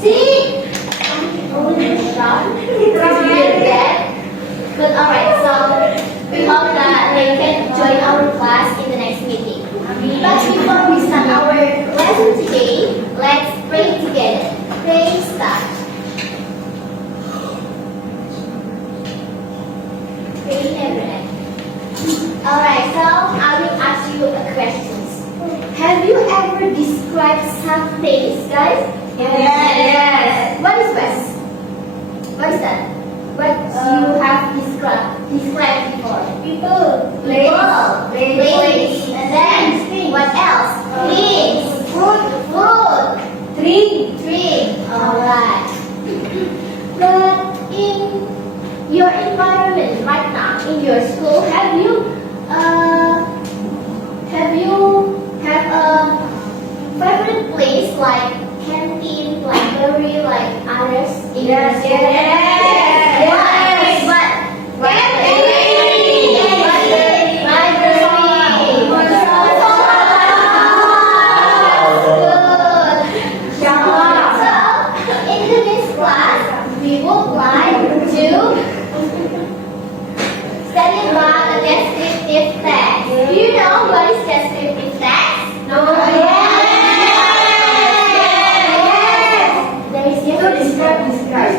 See? But alright, so we hope that they can join our class in the next meeting. But before we start our lesson today, let's pray together. Pray start. Pray never. Alright, so I will ask you a question. Have you ever described some things, guys? Yes. What is best? What is that? What you have described before? People. Place. And then what else? Things. Food. Drink. Alright. But in your environment right now, in your school, have you have a favorite place like canteen, library, like others in your school? Yes. What? We would like to study about the descriptive text. Do you know what is descriptive text? No. There is Describe.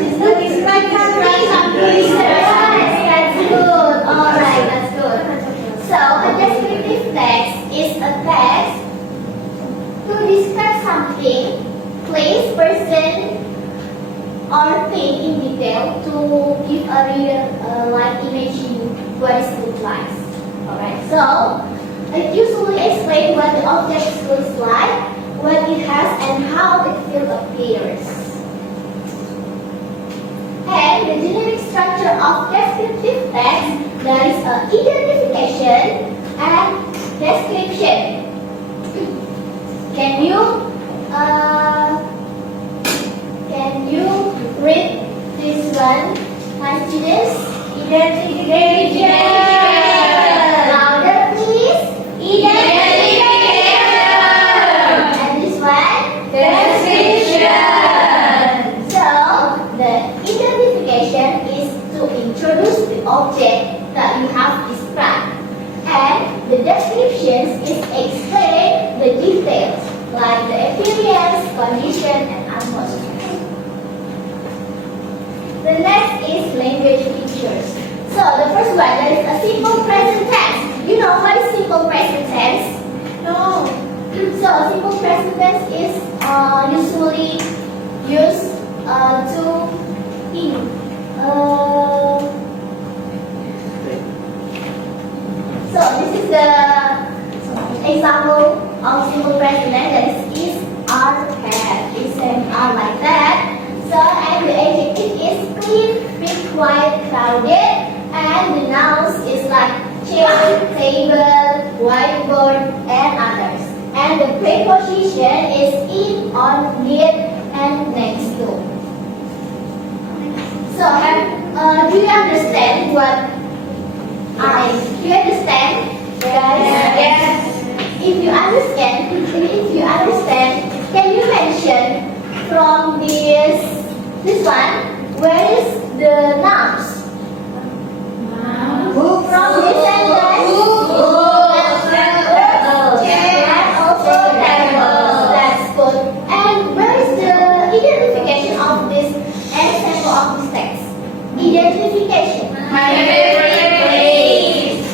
That's good. Alright, that's good. So a descriptive text is a text to describe something, place, person, or thing in detail to give a real like imagine what it looks like. Alright, so it usually explains what the object looks like, what it has, and how it will appears. And the generic structure of descriptive text, there is a identification and description. Can you read this one, my students? Identification. Louder, please. Identification. And this one? Description. So, the identification is to introduce the object that you have described. And the descriptions is explain the details, like the appearance, condition, and atmosphere. The next is language features. So the first one, there is a simple present tense. You know what is simple present tense? No. So simple present tense is usually used to in. So this is the example of simple present tense. That is are, have, is, and are like that. So, and the adjective is clean, big, quiet, crowded, and the nouns is like chair, table, whiteboard, and others. And the preposition is in, on, near, and next to. So, do you understand what do you understand, guys? Yes. If you understand, can you mention from this one, where is the nouns? From this sentence, and also table. That's good. And where is the identification of this example of this text? Identification. My favorite place.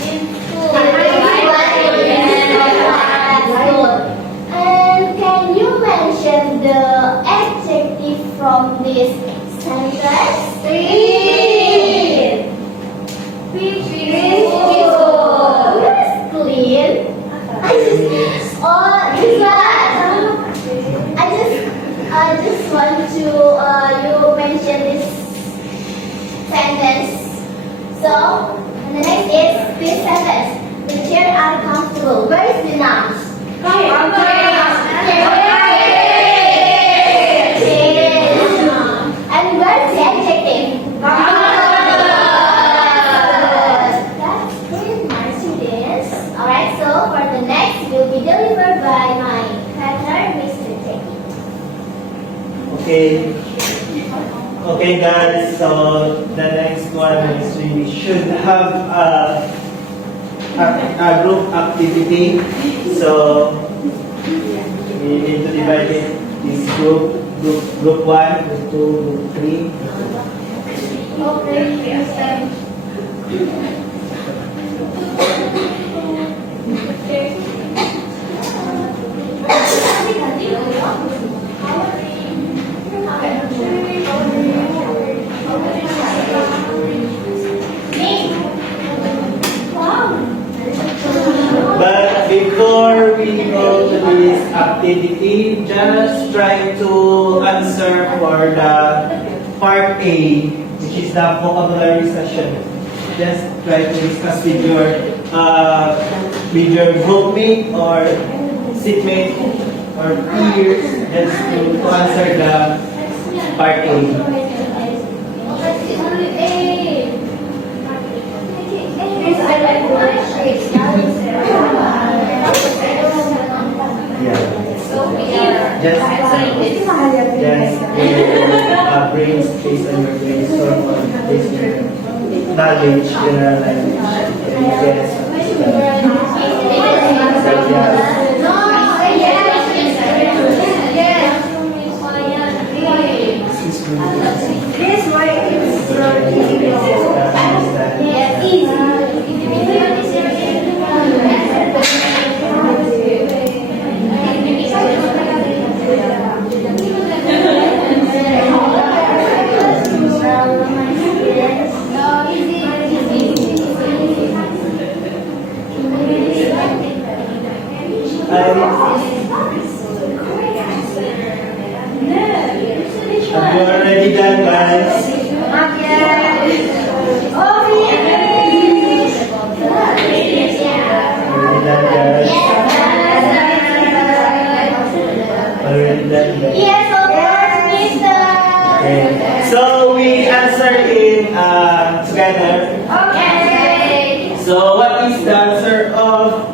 And can you mention the adjective from this sentence? Clean. Peaceful. Where's clean? I just want to you mention this sentence. So the next is this sentence. The chairs are comfortable. Where is the nouns? And where's the adjective? That's good, my students. Alright, so for the next will be the delivered by my partner, Mr. Jackie. Okay. Okay, guys. So the next one is we should have a group activity. So we need to divide it this group 1, group 2, group 3. Okay, yes. But before we go to this activity, just try to answer for the part A, which is the vocabulary session. Just try to discuss with your groupmate or seatmate or peers just to answer the part A. Yeah. Just brain space on your brain, so this knowledge, general language. Yes. This way is Have you already done, guys? Already done, guys? Yes, of course, Mister. Okay. So we answer in together. Okay. So what is the answer of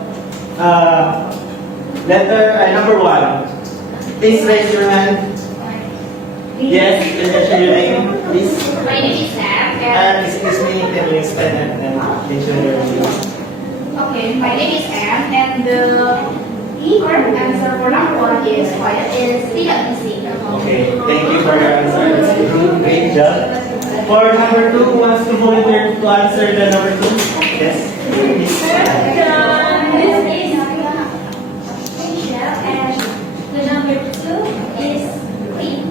number 1? Please raise your hand. Yes, please mention your name, please. My name is Sam. Excuse me, can you explain and mention your name? Okay, my name is Anne, and the correct answer for number 1 is quiet. Tidak mesti. Okay, thank you for your answer. That's good. Great job. For number 2, who wants to volunteer to answer the number 2? Yes, please. This is Asia, and the number 2 is Lee,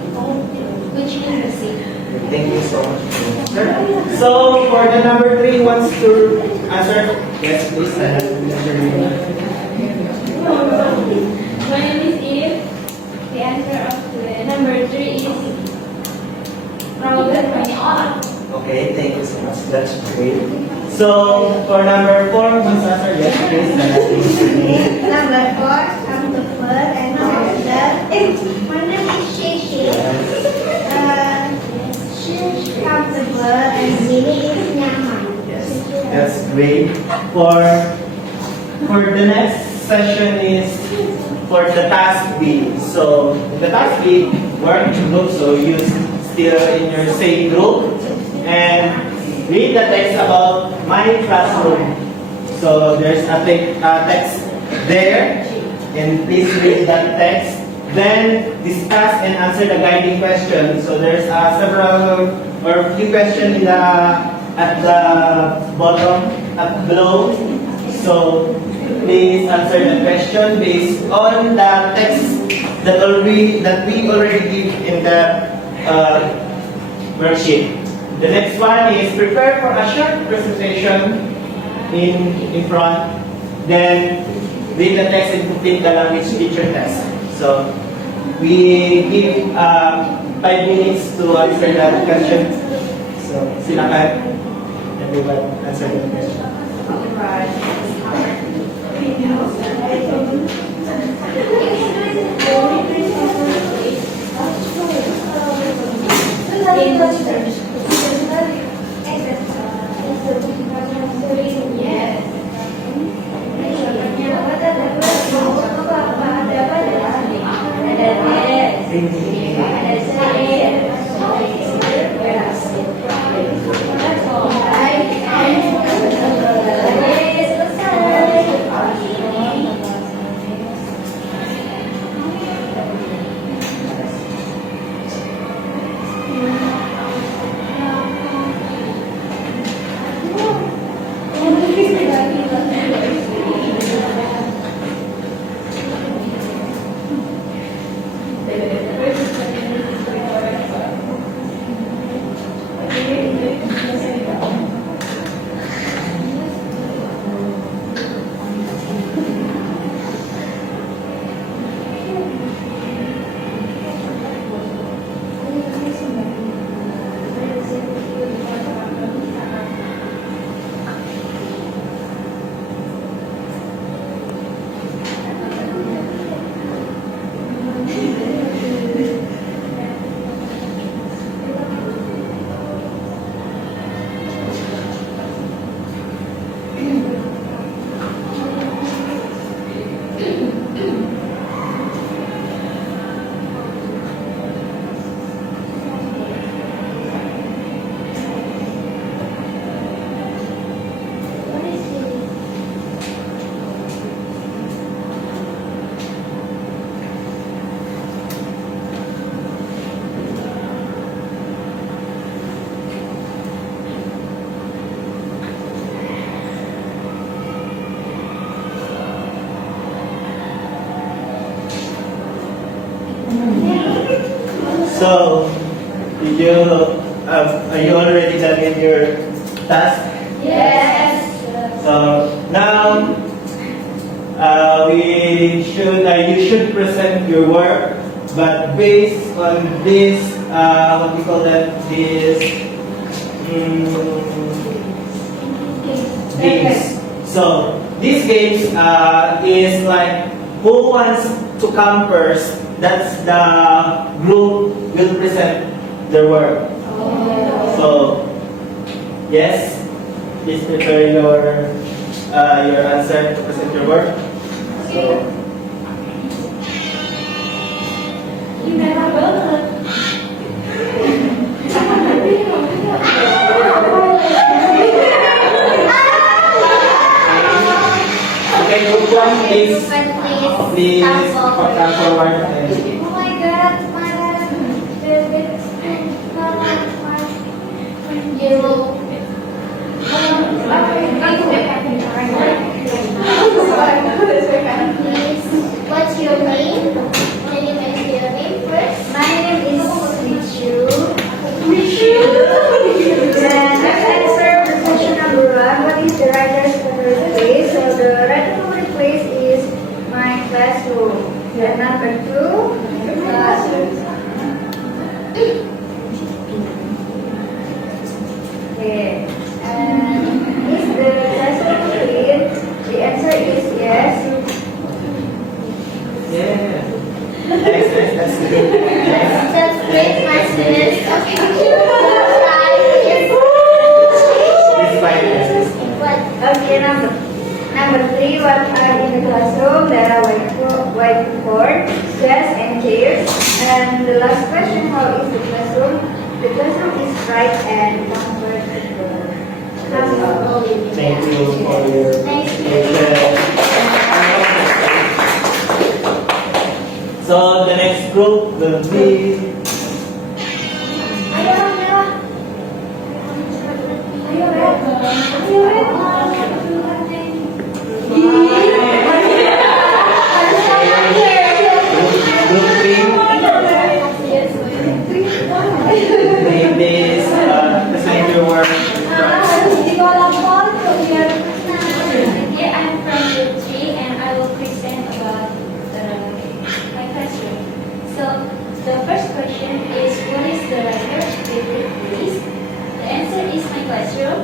which means receive. Thank you so much. So for the number 3, who wants to answer? Yes, please. Mention your name. My name is Eve. The answer of the number 3 is Robert Maniola. Okay, thank you so much. That's great. So for number 4, who wants to answer? Yes, please. Number 4, I'm the first, and number 3. My name is Shishi. Comes the bird, and meaning is nyaman. Yes, that's great. For the next session is for the task B. So the task B, work in group, so you still in your same group and read the text about my classroom. So there's a text there, and please read that text. Then discuss and answer the guiding questions. So there's several or few questions in at the bottom, below. So please answer the question based on the text that we already give in the worksheet. The next one is prepare for a short presentation in front. Then read the text and complete the language teacher test. So we give 5 minutes to answer the question. So silakan everyone answer the question. Yes. So, did you, are you already done in your task? Yes. So, now, you should present your work, but based on this, what we call that, this, games. So, these games is like, who wants to come first? That's the group will present their work. So, yes, please prepare your answer to present your work. So, okay, group one, please come forward. And Oh my God, what's your name? Can you mention your name first? My name is Michu. Then let's answer the question number 1. What is the writer's favorite place? So the writer's favorite place is my classroom. Then number 2, okay. And is the classroom clean? The answer is yes. yeah. Next, that's good. Next. That's great, my students. Okay. This 5 minutes. What? Okay, number 3, what are in the classroom? There are whiteboard, desks and chairs. And the last question, how is the classroom? The classroom is bright and comfortable. Thank you for your patience. So the next group will be group 3. Please present your work. Yeah, I'm from Group 3 and I will present about my question. So, the first question is, what is the writer's favorite place? The answer is my classroom.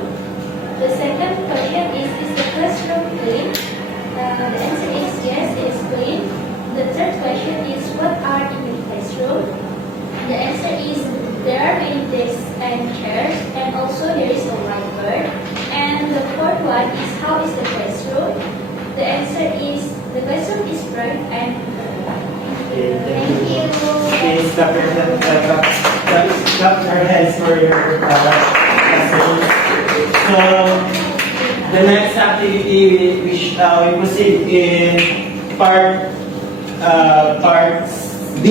The second question is the classroom clean? The answer is yes, it is clean. The third question is, what are in the classroom? The answer is, there are many desks and chairs, and also there is a whiteboard. And the fourth one is, how is the classroom? The answer is, the classroom is bright and Okay, Thank you. Okay, Please clap your hands for your lessons. So, the next activity we proceed in part D.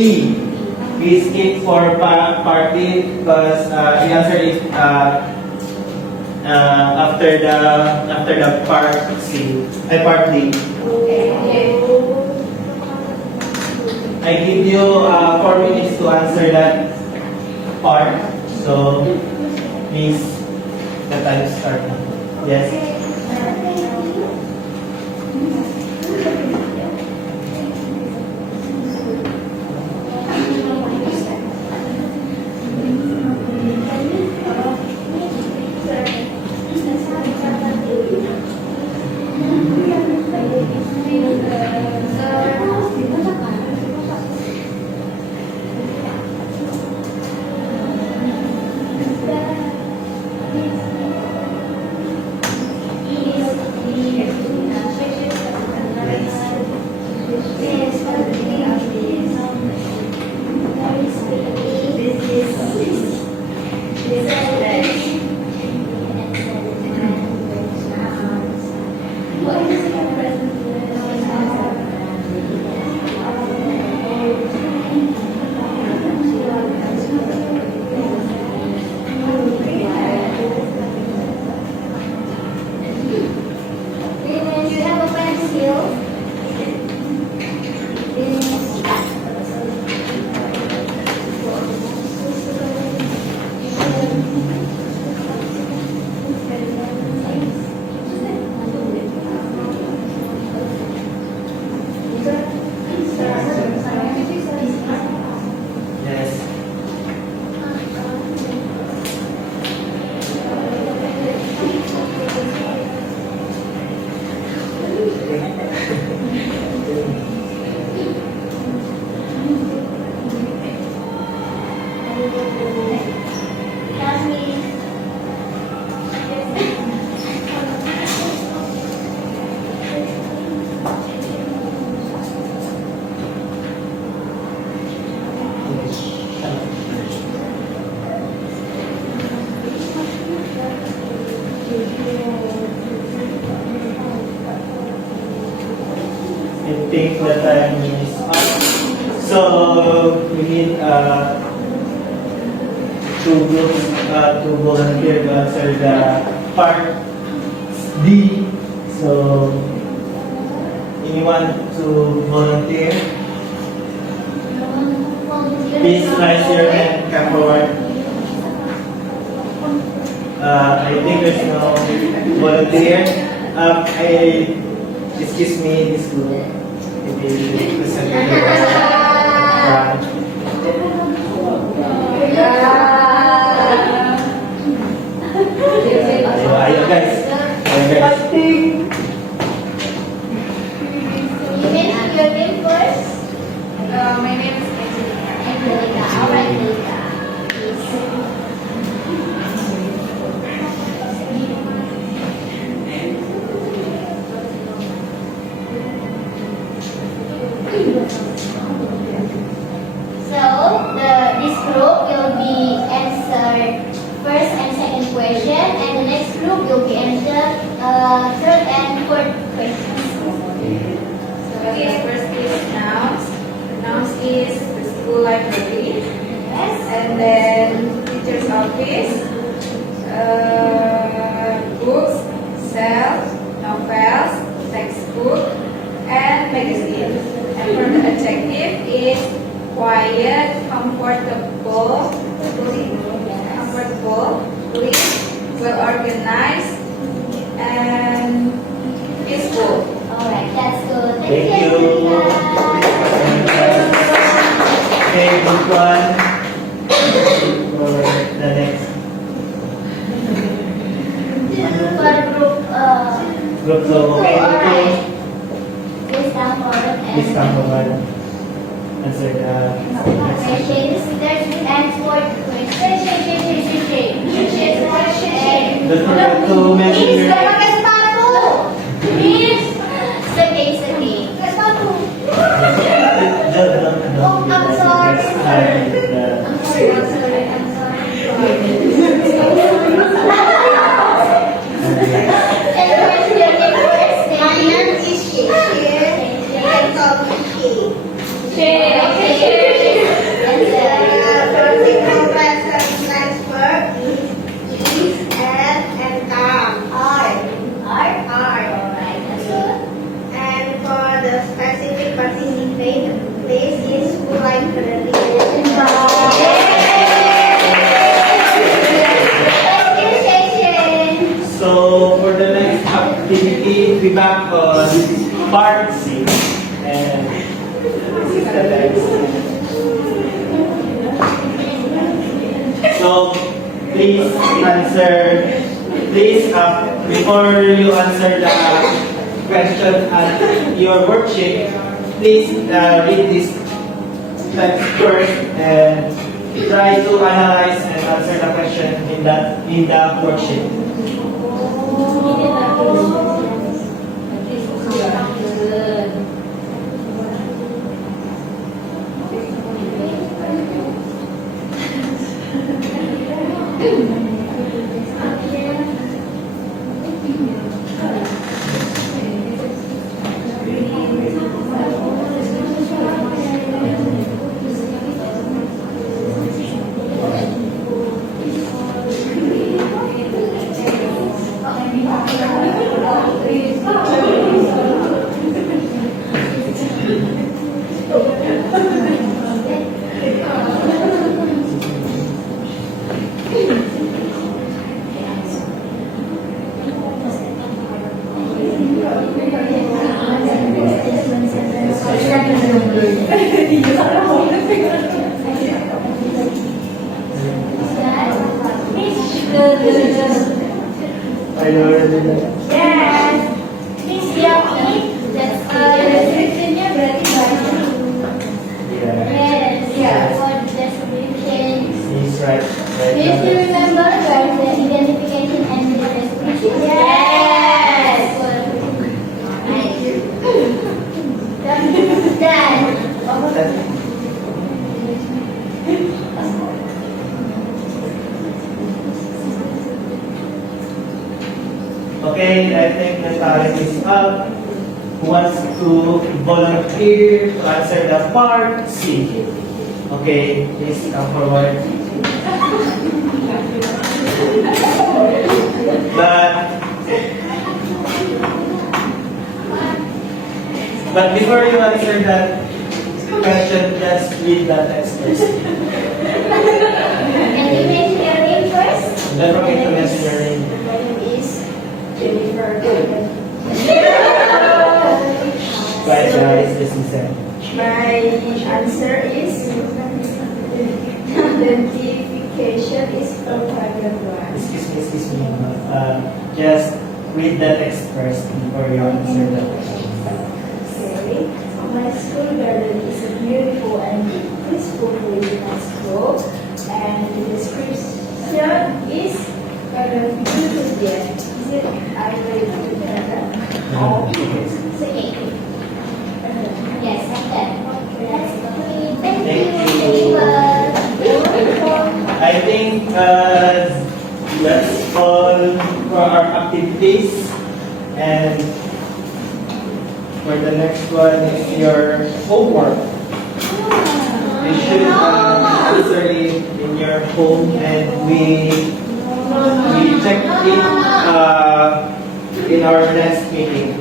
We skip for part B because the answer is after the part C, part D. I give you 4 minutes to answer that part. So, please, the time start now. Yes. I think the time is up. So we need two groups to volunteer to answer the part D. So anyone to volunteer? Please raise your hand, come forward. I think there's no volunteer. Excuse me, this group. Maybe present the Ayo guys. Your name first. My name is Angelica. All right, Angelica. So this group will be answered first and second question, and the next group will be answered third and fourth questions. Okay, first is nouns. Nouns is the school library. Yes. And then teacher's office, books, shelves, novels, textbook, and magazines. And for the adjective is quiet, comfortable, clean, well organized, and peaceful. All right, that's good. Thank you. Angelica. Okay, group one. For the next For group group two. Okay, all group right. two. Please come forward Please come forward. Answer the questions. There's and fourth question. Don't forget to mention your name. Please. It's okay. I'm sorry. called K. Share. Okay. Closing compressor next verb is and come. R. Alright, that's good. And for the specific participant, place is full line So for the next activity, we back on part C. And this is the next. So please answer. Please, before you answer the question at your worksheet, please read this text first and try to analyze and answer the question in the worksheet. Are you already there? Yes. Miss Yaki, that's description-nya berarti banyak. Yeah. Yes. For the description. He's right. Do you remember guys the identification and the description? Yes. Done. Okay, I think the time is up. Who wants to volunteer to answer the part C? Okay, please come forward. But before you answer that question, just read that text first. Can you mention your name first? Don't forget to mention your name. My name is Jennifer. Right, guys, this is it. My answer is identification is provided one. Excuse me. Just read the text first before you answer the question. Okay. My school garden is a beautiful and peaceful place in my school, and the description is beautiful there. Is it I will do that? Sige. Yes, like that. That's okay. Thank Thank you. you. I think that's all for our activities, and for the next one is your homework. You should answer it in your home, and we check it in our next meeting.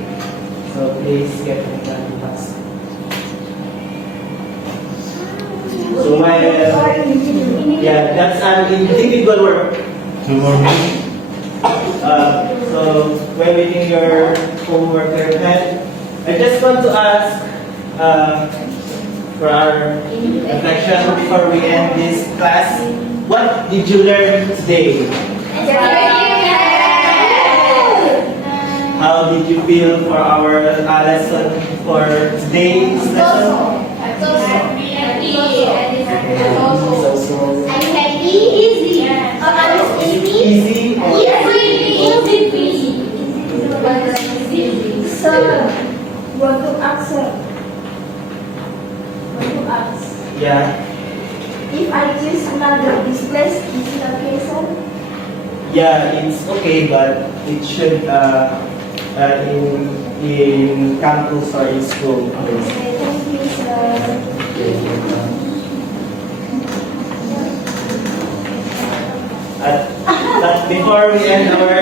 So please get it done with us. So yeah, that's an individual work. 2 more minutes. So when reading your homework ahead, I just want to ask for our reflection before we end this class. What did you learn today? How did you feel for our lesson for today's lesson? I'm happy. Easy. Easy or So, want to ask, yeah, if I choose another this place, is it okay, sir? yeah, it's okay, but it should in campus or in school. Okay, before we end our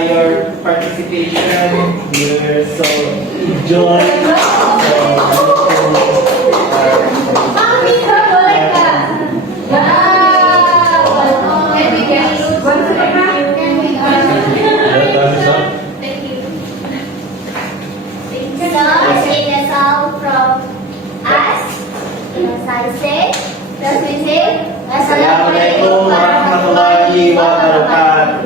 your participation here, so enjoy. Mami, boleh nggak? Wow. Can we get one second? Thank you. So, sing a song from us. Sunset. Terus we sing. Assalamualaikum warahmatullahi wabarakatuh.